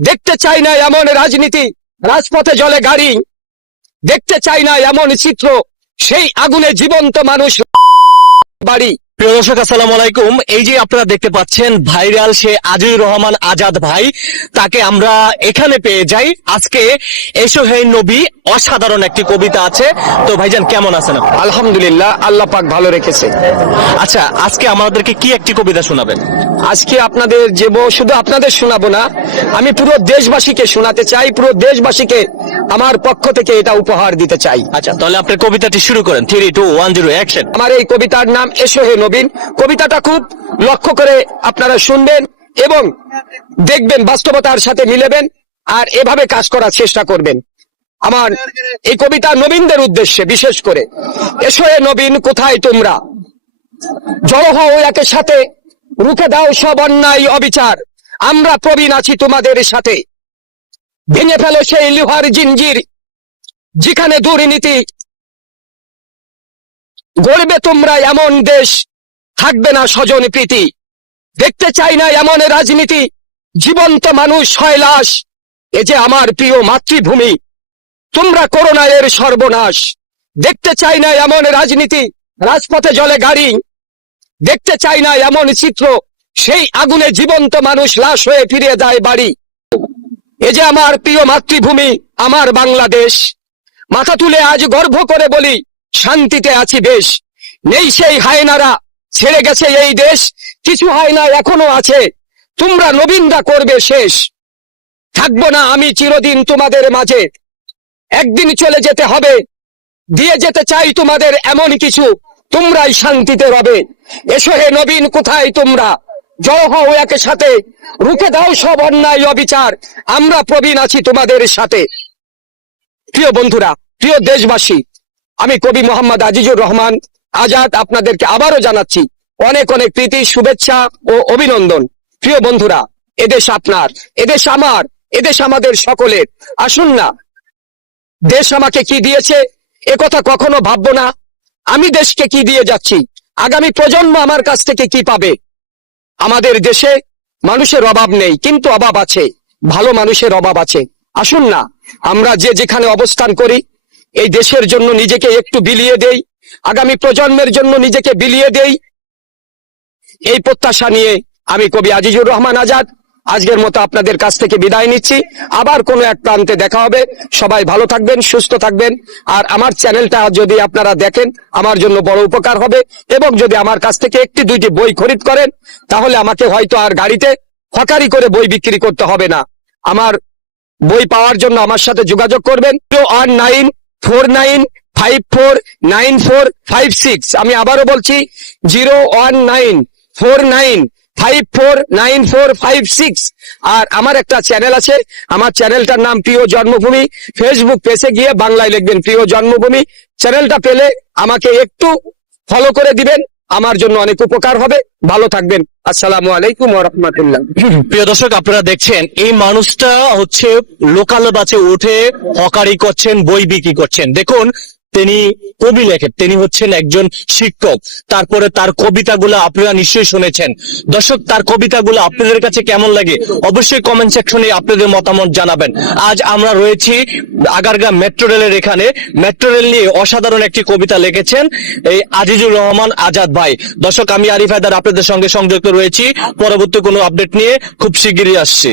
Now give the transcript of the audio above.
দেখতে চাই না এমন রাজনীতি, রাজপথে জ্বলে গাড়ি। দেখতে চাই না এমন চিত্র, সেই আগুনে জীবন্ত মানুষ বাড়ি। প্রিয় দর্শক, আসসালামু আলাইকুম। এই যে আপনারা দেখতে পাচ্ছেন ভাইরাল সে আজিজুর রহমান আজাদ ভাই, তাকে আমরা এখানে পেয়ে যাই। আজকে এসো হে নবী অসাধারণ একটি কবিতা আছে। তো ভাইজান কেমন আছেন? আলহামদুলিল্লাহ, আল্লাহ পাক ভালো রেখেছে। আচ্ছা, আজকে আমাদেরকে কি একটি কবিতা শোনাবেন? আজকে আপনাদের শুধু আপনাদের শোনাবো না, আমি পুরো দেশবাসীকে শোনাতে চাই। পুরো দেশবাসীকে আমার পক্ষ থেকে এটা উপহার দিতে চাই। আচ্ছা, তাহলে আপনার কবিতাটি শুরু করেন। 3, 2, 1, 0 অ্যাকশন। আমার এই কবিতার নাম এসো হে নবীন। কবিতাটা খুব লক্ষ্য করে আপনারা শুনবেন এবং দেখবেন, বাস্তবতার সাথে মিলেবেন, আর এভাবে কাজ করার চেষ্টা করবেন। আমার এই কবিতা নবীনদের উদ্দেশ্যে বিশেষ করে। এসো হে নবীন, কোথায় তোমরা? জড়ো হও একের সাথে, রুখে দাও সব অন্যায় অবিচার। আমরা প্রবীণ আছি তোমাদের সাথে। ভেঙে ফেলো সেই লোহার জিঞ্জির, যেখানে দুর্নীতি। গড়বে তোমরা এমন দেশ, থাকবে না স্বজন প্রীতি। দেখতে চাই না এমন রাজনীতি, জীবন্ত মানুষ হয় লাশ। এ যে আমার প্রিয় মাতৃভূমি, তোমরা করো না এর সর্বনাশ। দেখতে চাই না এমন রাজনীতি, রাজপথে জ্বলে গাড়ি। দেখতে চাই না এমন চিত্র, সেই আগুনে জীবন্ত মানুষ লাশ হয়ে ফিরে যায় বাড়ি। এ যে আমার প্রিয় মাতৃভূমি, আমার বাংলাদেশ। মাথা তুলে আজ গর্ব করে বলি, শান্তিতে আছি বেশ। নেই সেই হায়নারা, ছেড়ে গেছে এই দেশ। কিছু হায়না এখনো আছে, তোমরা নবীনরা করবে শেষ। থাকবো না আমি চিরদিন তোমাদের মাঝে, একদিন চলে যেতে হবে। দিয়ে যেতে চাই তোমাদের এমন কিছু, তোমরাই শান্তিতে রবে। এসো হে নবীন, কোথায় তোমরা? জড়ো হও একের সাথে, রুখে দাও সব অন্যায় অবিচার। আমরা প্রবীণ আছি তোমাদের সাথে। প্রিয় বন্ধুরা, প্রিয় দেশবাসী, আমি কবি মোহাম্মদ আজিজুর রহমান আজাদ আপনাদেরকে আবারও জানাচ্ছি অনেক অনেক প্রীতি, শুভেচ্ছা ও অভিনন্দন। প্রিয় বন্ধুরা, এদেশ আপনার, এদেশ আমার, এদেশ আমাদের সকলের। আসুন না, দেশ আমাকে কি দিয়েছে একথা কখনো ভাববো না। আমি দেশকে কি দিয়ে যাচ্ছি, আগামী প্রজন্ম আমার কাছ থেকে কি পাবে। আমাদের দেশে মানুষের অভাব নেই, কিন্তু অভাব আছে, ভালো মানুষের অভাব আছে। আসুন না, আমরা যে যেখানে অবস্থান করি, এই দেশের জন্য নিজেকে একটু বিলিয়ে দেই, আগামী প্রজন্মের জন্য নিজেকে বিলিয়ে দেই। এই প্রত্যাশা নিয়ে আমি কবি আজিজুর রহমান আজাদ আজকের মতো আপনাদের কাছ থেকে বিদায় নিচ্ছি। আবার কোনো এক প্রান্তে দেখা হবে। সবাই ভালো থাকবেন, সুস্থ থাকবেন। আর আমার চ্যানেলটা যদি আপনারা দেখেন, আমার জন্য বড় উপকার হবে। এবং যদি আমার কাছ থেকে 1-2টি বই খরিদ করেন, তাহলে আমাকে হয়তো আর গাড়িতে হকারি করে বই বিক্রি করতে হবে না। আমার বই পাওয়ার জন্য আমার সাথে যোগাযোগ করবেন 01949549456। আমি আবারও বলছি 01949549456। আর আমার একটা চ্যানেল আছে, আমার চ্যানেলটার নাম প্রিয় জন্মভূমি। ফেসবুক পেজে গিয়ে বাংলায় লিখবেন প্রিয় জন্মভূমি। চ্যানেলটা পেলে আমাকে একটু ফলো করে দিবেন, আমার জন্য অনেক উপকার হবে। ভালো থাকবেন। আসসালামু আলাইকুম ওয়া রাহমাতুল্লাহ। প্রিয় দর্শক, আপনারা দেখছেন এই মানুষটা হচ্ছে লোকাল বাসে উঠে হকারি করছেন, বই বিক্রি করছেন। দেখুন, তিনি কবি লেখেন, তিনি হচ্ছেন একজন শিক্ষক। তারপরে তার কবিতাগুলো আপনারা নিশ্চয়ই শুনেছেন। দর্শক, তার কবিতাগুলো আপনাদের কাছে কেমন লাগে অবশ্যই কমেন্ট সেকশনে আপনাদের মতামত জানাবেন। আজ আমরা রয়েছি আগারগাঁ মেট্রো রেলের এখানে। মেট্রো রেল নিয়ে অসাধারণ একটি কবিতা লিখেছেন এই আজিজুর রহমান আজাদ ভাই। দর্শক, আমি আরিফ হায়দার আপনাদের সঙ্গে সংযুক্ত রয়েছি। পরবর্তী কোনো আপডেট নিয়ে খুব শিগগিরই আসছি।